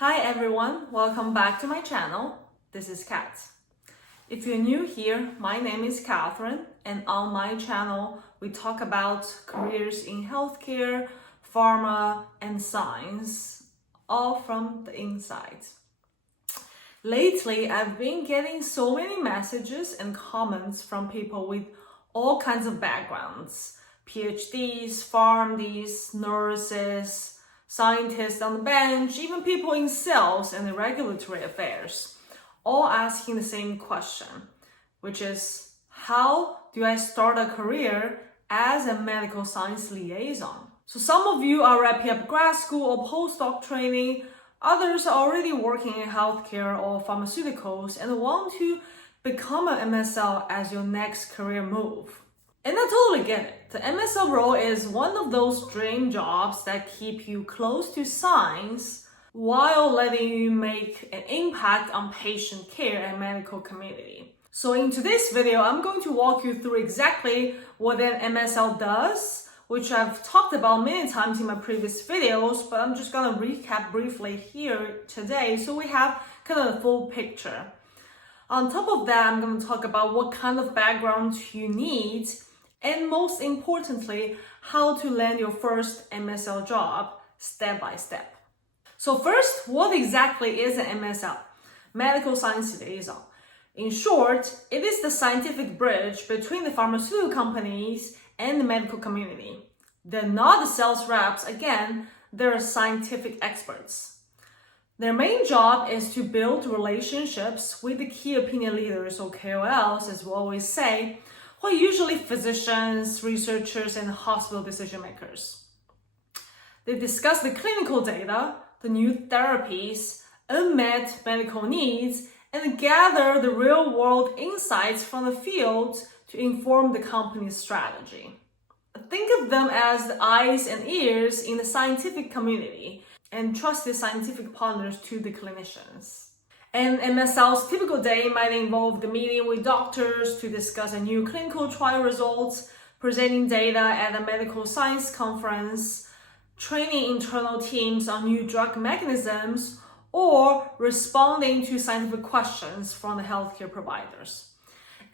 Hi everyone, welcome back to my channel. This is Kat. If you're new here, my name is Catherine, and on my channel we talk about careers in healthcare, pharma, and science, all from the inside. Lately, I've been getting so many messages and comments from people with all kinds of backgrounds: PhDs, PharmDs, nurses, scientists on the bench, even people in sales and regulatory affairs, all asking the same question, which is, how do I start a career as a medical science liaison? So some of you are wrapping up grad school or postdoc training, others are already working in healthcare or pharmaceuticals and want to become an MSL as your next career move. And I totally get it. The MSL role is one of those dream jobs that keep you close to science while letting you make an impact on patient care and medical community. So in today's video, I'm going to walk you through exactly what an MSL does, which I've talked about many times in my previous videos, but I'm just going to recap briefly here today so we have kind of the full picture. On top of that, I'm going to talk about what kind of background you need, and most importantly, how to land your first MSL job step by step. So first, what exactly is an MSL? Medical Science Liaison. In short, it is the scientific bridge between the pharmaceutical companies and the medical community. They're not the sales reps, again, they're scientific experts. Their main job is to build relationships with the key opinion leaders, or KOLs as we always say, who are usually physicians, researchers, and hospital decision makers. They discuss the clinical data, the new therapies, unmet medical needs, and gather the real-world insights from the field to inform the company's strategy. Think of them as the eyes and ears in the scientific community and trusted scientific partners to the clinicians. And MSL's typical day might involve the meeting with doctors to discuss a new clinical trial results, presenting data at a medical science conference, training internal teams on new drug mechanisms, or responding to scientific questions from the healthcare providers.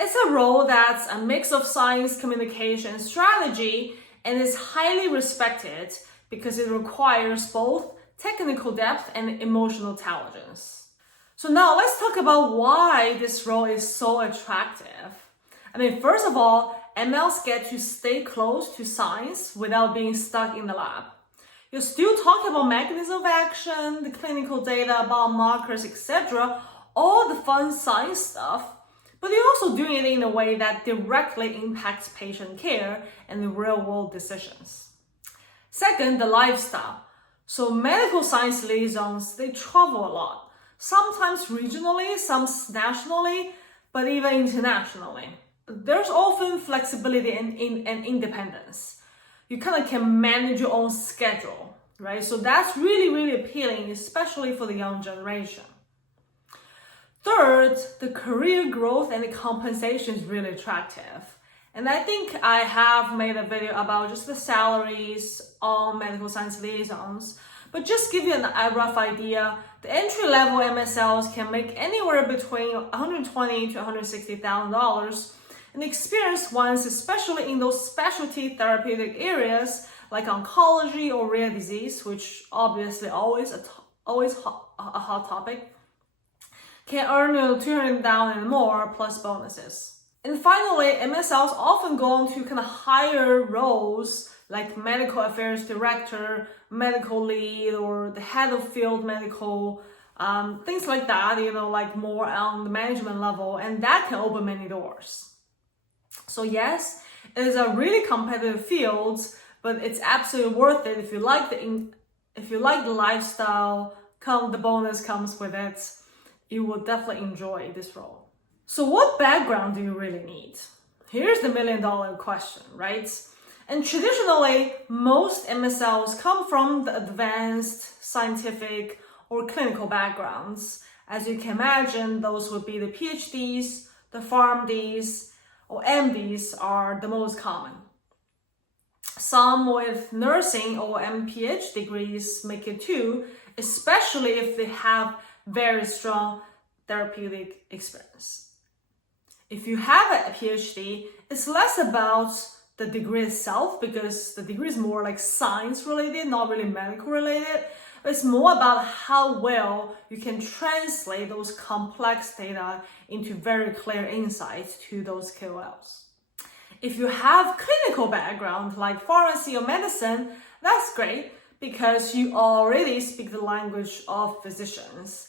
It's a role that's a mix of science, communication, and strategy, and is highly respected because it requires both technical depth and emotional intelligence. So now let's talk about why this role is so attractive. First of all, MLs get to stay close to science without being stuck in the lab. You're still talking about mechanism of action, the clinical data, biomarkers, etc., all the fun science stuff, but you're also doing it in a way that directly impacts patient care and the real-world decisions. Second, the lifestyle. So medical science liaisons, they travel a lot. Sometimes regionally, some nationally, but even internationally. There's often flexibility and independence. You kind of can manage your own schedule, right? So that's really appealing, especially for the young generation. Third, the career growth and the compensation is really attractive. And I think I have made a video about just the salaries on medical science liaisons. But just give you a rough idea, the entry-level MSLs can make anywhere between $120,000 to $160,000. And experienced ones, especially in those specialty therapeutic areas like oncology or rare disease, which obviously always a hot topic, can earn $200,000 and more plus bonuses. And finally, MSLs often go on to kind of higher roles like medical affairs director, medical lead, or the head of field medical, things like that, like more on the management level, and that can open many doors. So yes, it is a really competitive field, but it's absolutely worth it if you like the lifestyle, the bonus comes with it. You will definitely enjoy this role. So what background do you really need? Here's the million-dollar question, right? And traditionally, most MSLs come from the advanced scientific or clinical backgrounds. As you can imagine, those would be the PhDs, the PharmDs, or MDs are the most common. Some with nursing or MPH degrees make it too, especially if they have very strong therapeutic experience. If you have a PhD, it's less about the degree itself, because the degree is more like science related, not really medical related. It's more about how well you can translate those complex data into very clear insights to those KOLs. If you have clinical background like pharmacy or medicine, that's great because you already speak the language of physicians.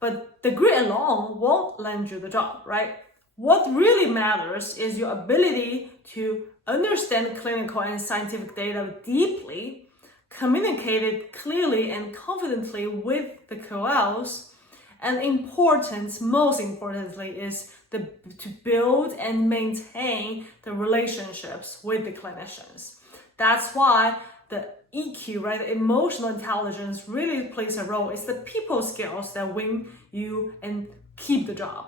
But degree alone won't land you the job, right? What really matters is your ability to understand clinical and scientific data deeply, communicate it clearly and confidently with the KOLs, and most importantly, is to build and maintain the relationships with the clinicians. That's why the EQ, right, the emotional intelligence really plays a role. It's the people skills that win you and keep the job.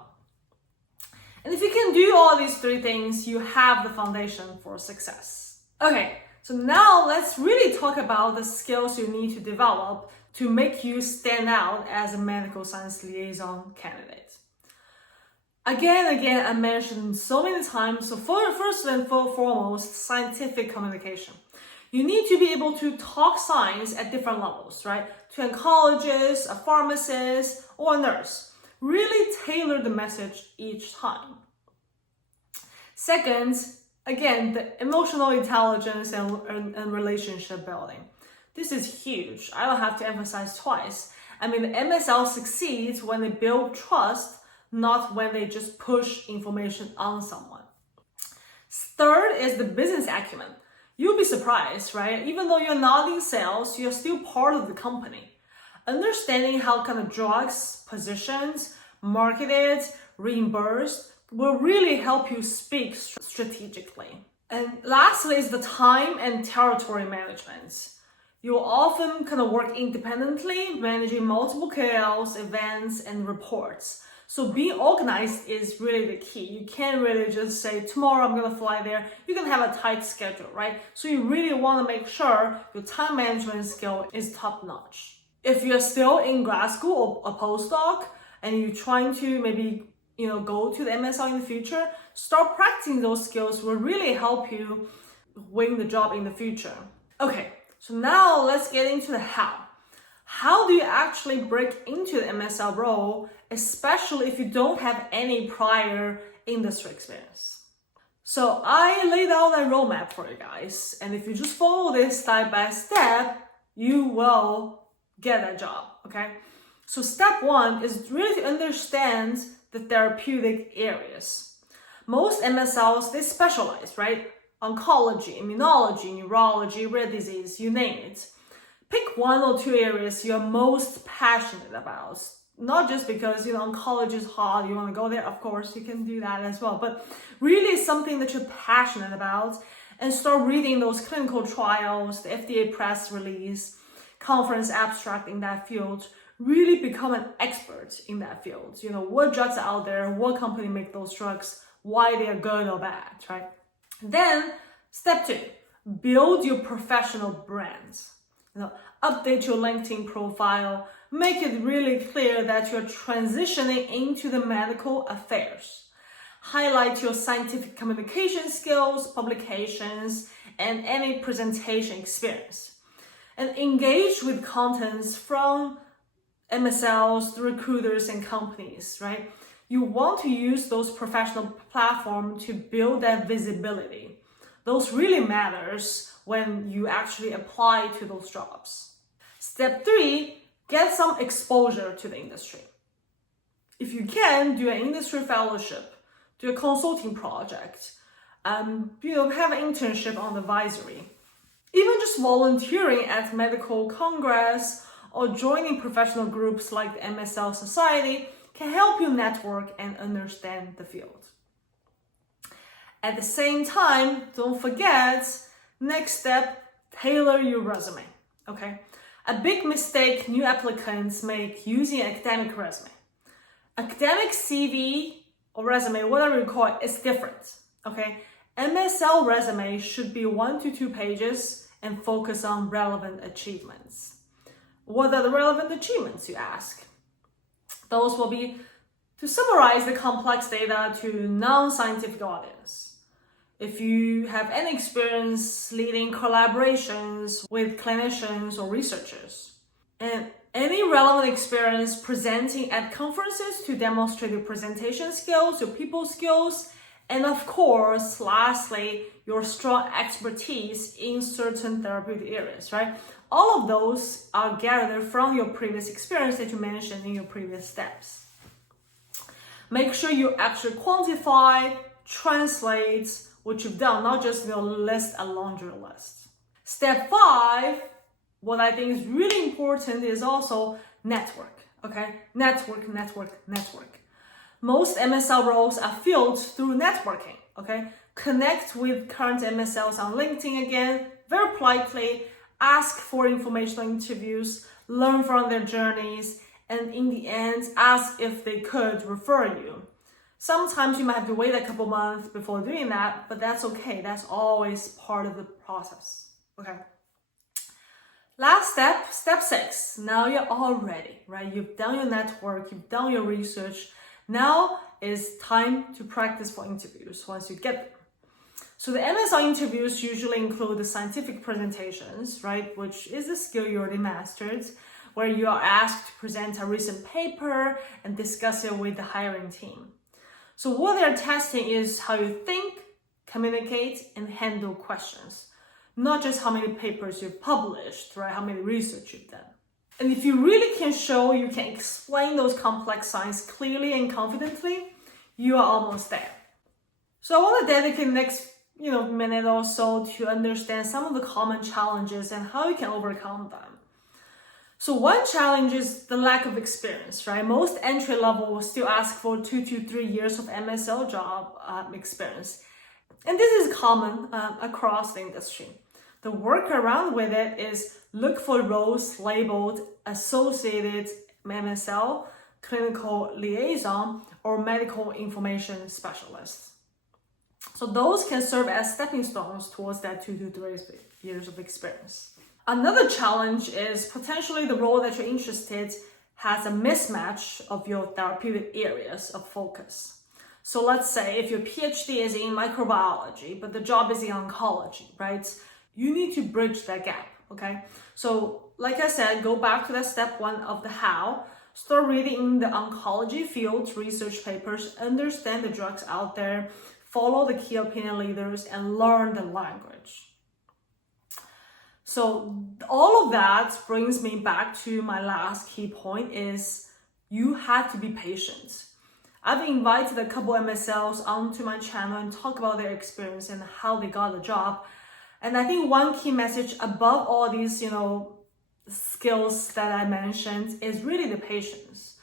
And if you can do all these three things, you have the foundation for success. Okay, so now let's really talk about the skills you need to develop to make you stand out as a medical science liaison candidate. Again, I mentioned so many times, so first and foremost, scientific communication. You need to be able to talk science at different levels, right? To oncologists, a pharmacist, or a nurse. Really tailor the message each time. Second, again, the emotional intelligence and relationship building. This is huge. I don't have to emphasize twice. I mean, the MSL succeeds when they build trust, not when they just push information on someone. Third is the business acumen. You'll be surprised, right? Even though you're not in sales, you're still part of the company. Understanding how kind of drugs, positions, marketed, reimbursed will really help you speak strategically. And lastly is the time and territory management. You'll often kind of work independently, managing multiple KOLs, events, and reports. So being organized is really the key. You can't really just say, tomorrow I'm going to fly there. You're going to have a tight schedule, right? So you really want to make sure your time management skill is top notch. If you're still in grad school or a postdoc and you're trying to maybe go to the MSL in the future, start practicing those skills will really help you win the job in the future. Okay, so now let's get into the how. How do you actually break into the MSL role, especially if you don't have any prior industry experience? So I laid out a roadmap for you guys, and if you just follow this step by step, you will get a job, okay? So step one is really to understand the therapeutic areas. Most MSLs, they specialize, right? Oncology, immunology, neurology, rare disease, you name it. Pick one or two areas you're most passionate about. Not just because, oncology is hot, you want to go there, of course, you can do that as well. But really something that you're passionate about, and start reading those clinical trials, the FDA press release, conference abstract in that field. Really become an expert in that field. What drugs are out there, what company make those drugs, why they are good or bad, right? Then, step two, build your professional brand. Update your LinkedIn profile, make it really clear that you're transitioning into the medical affairs. Highlight your scientific communication skills, publications, and any presentation experience. And engage with contents from MSLs, the recruiters, and companies, right? You want to use those professional platforms to build that visibility. Those really matters when you actually apply to those jobs. Step three, get some exposure to the industry. If you can, do an industry fellowship, do a consulting project, have an internship on advisory. Even just volunteering at medical congress or joining professional groups like the MSL Society can help you network and understand the field. At the same time, don't forget, next step, tailor your resume, okay? A big mistake new applicants make using an academic resume. Academic CV or resume, whatever you call it, is different, okay? MSL resume should be 1 to 2 pages and focus on relevant achievements. What are the relevant achievements, you ask? Those will be to summarize the complex data to non-scientific audience. If you have any experience leading collaborations with clinicians or researchers, and any relevant experience presenting at conferences to demonstrate your presentation skills, your people skills, and of course, lastly, your strong expertise in certain therapeutic areas, right? All of those are gathered from your previous experience that you mentioned in your previous steps. Make sure you actually quantify, translate what you've done, not just list a laundry list. Step 5, what I think is really important is also network, okay? Network. Most MSL roles are filled through networking, okay? Connect with current MSLs on LinkedIn again, very politely, ask for informational interviews, learn from their journeys, and in the end, ask if they could refer you. Sometimes you might have to wait a couple months before doing that, but that's okay. That's always part of the process, okay? Last step, step 6. Now you're all ready, right? You've done your network, you've done your research. Now is time to practice for interviews once you get them. So the MSL interviews usually include the scientific presentations, right? Which is a skill you already mastered, where you are asked to present a recent paper and discuss it with the hiring team. So what they're testing is how you think, communicate, and handle questions. Not just how many papers you've published, right? How many research you've done. And if you really can show you can explain those complex science clearly and confidently, you are almost there. So I want to dedicate the next minute or so to understand some of the common challenges and how you can overcome them. So one challenge is the lack of experience, right? Most entry level will still ask for 2 to 3 years of MSL job experience. And this is common across the industry. The workaround with it is look for roles labeled associated MSL, clinical liaison, or medical information specialist. So those can serve as stepping stones towards that 2 to 3 years of experience. Another challenge is potentially the role that you're interested has a mismatch of your therapeutic areas of focus. So let's say if your PhD is in microbiology, but the job is in oncology, right? You need to bridge that gap, okay? So like I said, go back to that step 1 of the how. Start reading the oncology field research papers, understand the drugs out there, follow the key opinion leaders, and learn the language. So all of that brings me back to my last key point is you have to be patient. I've invited a couple MSLs onto my channel and talk about their experience and how they got the job. And I think one key message above all these, skills that I mentioned is really the patience.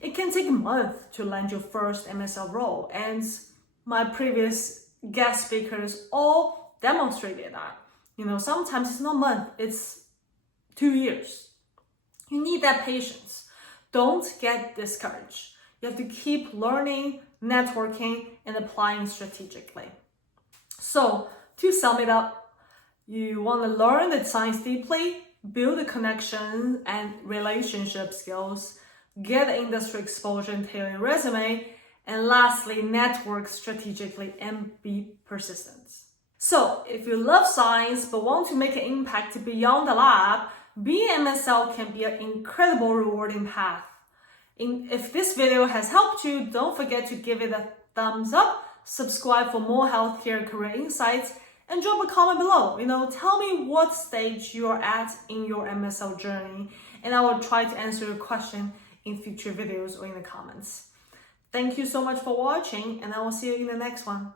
It can take a month to land your first MSL role, and my previous guest speakers all demonstrated that. Sometimes it's not a month, it's 2 years. You need that patience. Don't get discouraged. You have to keep learning, networking, and applying strategically. So to sum it up, you want to learn the science deeply, build the connection and relationship skills, get industry exposure and tailor your resume, and lastly, network strategically and be persistent. So if you love science but want to make an impact beyond the lab, being MSL can be an incredible rewarding path. If this video has helped you, don't forget to give it a thumbs up, subscribe for more healthcare career insights, and drop a comment below. Tell me what stage you're at in your MSL journey, and I will try to answer your question in future videos or in the comments. Thank you so much for watching, and I will see you in the next one.